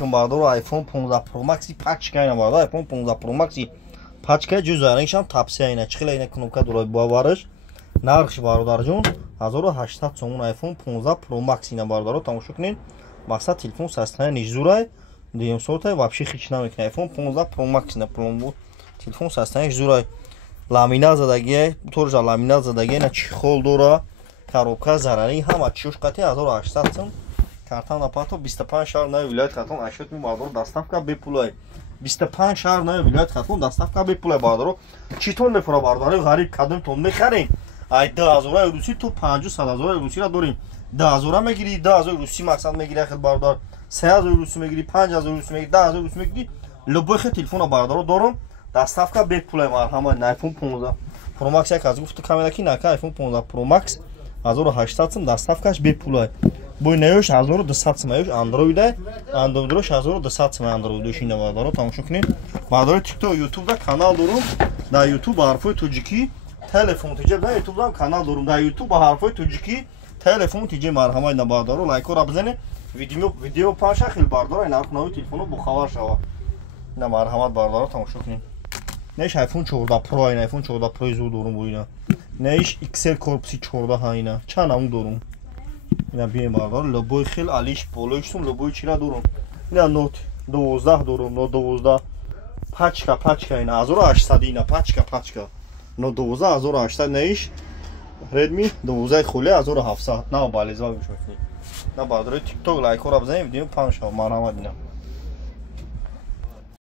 бардор iPhone 15 Pro Max пачка ина бардор iPhone 15 Pro Max пачка ҷузаришам тавсия ина чихела ина кнопка дурой бовараш нархш бародарҷон 1800 сомон iPhone 15 Pro Max ина бардор тамошо кунед мақсад телефон састаи нижзурай дем сотай вообще хич намекунад iPhone 15 Pro Max ина пломбу телефон састаи нижзурай ламинат задаги торжа ламинат задаги ина чихол дора коробка зарари ҳама чиёш қати 1800 сом картон апарто 25 шаҳр наи вилоят хатон ашот ми бардор доставка бепулай 25 шаҳр наи вилоят хатон доставка бепулай бардор читон мефура бардори ғариб кадом тон мехарем ай 10000 руси то 500 руси ра дорем 10000 мегири 10000 руси мақсад мегири ахир бардор 3000 руси мегири 5000 руси мегири 10000 руси мегири любой хел телефона бардор дорум доставка бепулай марҳама iPhone 15 Pro Max як аз гуфту камера ки нака iPhone 15 Pro Max 1800 сом доставкаш бепулай бой наёш 1200 сом наёш Android Android 1200 сом Android шина бардор тамошо кунед бардор TikTok YouTube да канал дорум да YouTube ҳарфои тоҷикӣ телефон тиҷе да YouTube да канал дорум да YouTube ҳарфои тоҷикӣ телефон тиҷе марҳама ина бардор лайкора бизанед видео паша хел бардор ина навои телефоно бо хабар шава ина марҳамат бардор тамошо кунед неш iPhone 14 Pro ина iPhone 14 Pro зуд дорум бо ина неш XL корпуси 14 ҳа ина чанд ам дорум ина бием бардор лобои хел алиш болоиштум лобои чира дорум ина Note 12 дорум Note 12 пачка ина 1800 ина пачка Note 12 1800 неш Redmi 12 хули 1700 на балеза гӯш мекунед на бардори TikTok лайкора бизанед видео памш марҳамат ина